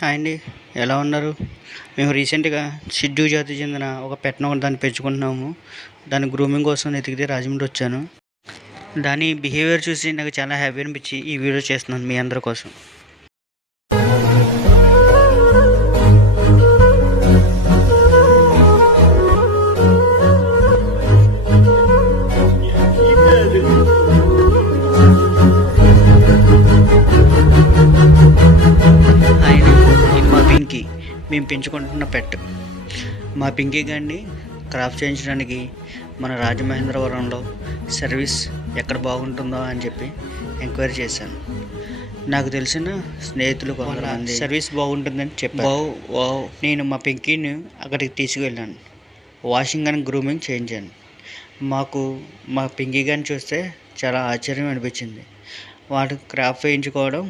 Hi అండి, ఎలా ఉన్నారు? మేము రీసెంట్గా సిడ్డు జాతికి చెందిన ఒక పెట్ను దాన్ని పెంచుకుంటున్నాము. దాని గ్రూమింగ్ కోసం వెతికితే రాజమండ్రి వచ్చాను. దాని బిహేవియర్ చూసి నాకు చాలా హ్యాపీ అనిపించి ఈ వీడియో చేస్తున్నాను మీ అందరి కోసం. పింకీ మేము పెంచుకుంటున్న పెట్. మా పింకీ గారిని క్రాఫ్ట్ చేయించడానికి మన రాజమహేంద్రవరంలో సర్వీస్ ఎక్కడ బాగుంటుందో అని చెప్పి ఎంక్వైరీ చేశాను. నాకు తెలిసిన స్నేహితులు కొంతమంది సర్వీస్ బాగుంటుందని చెప్పారు. నేను మా పింకీని అక్కడికి తీసుకువెళ్ళాను. వాషింగ్ అండ్ గ్రూమింగ్ చేయించాను. మా పింకీ గారిని చూస్తే చాలా ఆశ్చర్యం అనిపించింది. వాడు క్రాఫ్ట్ వేయించుకోవడం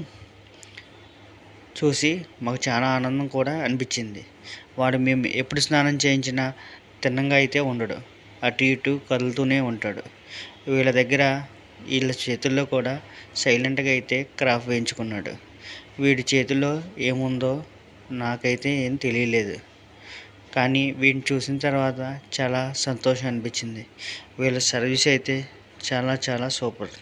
చూసి మాకు చాలా ఆనందం కూడా అనిపించింది. వాడు మేము ఎప్పుడు స్నానం చేయించినా తిన్నంగా అయితే ఉండడు, అటు ఇటు కదులుతూనే ఉంటాడు. వీళ్ళ చేతుల్లో కూడా సైలెంట్గా అయితే క్రాఫ్ట్ వేయించుకున్నాడు. వీడి చేతుల్లో ఏముందో నాకైతే ఏం తెలియలేదు, కానీ వీడిని చూసిన తర్వాత చాలా సంతోషం అనిపించింది. వీళ్ళ సర్వీస్ అయితే చాలా చాలా సూపర్.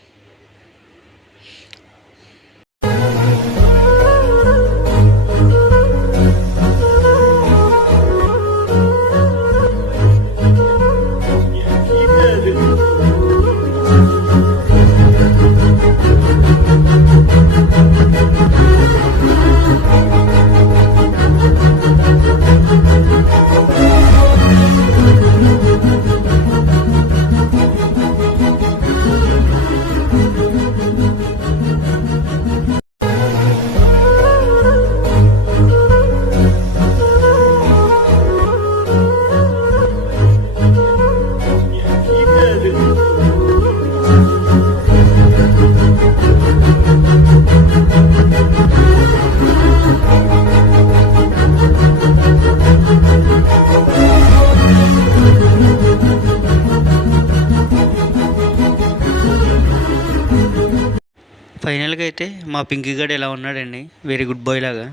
ఫైనల్గా అయితే మా పింకీ గాడు ఎలా ఉన్నాడండి, వెరీ గుడ్ బాయ్ లాగా.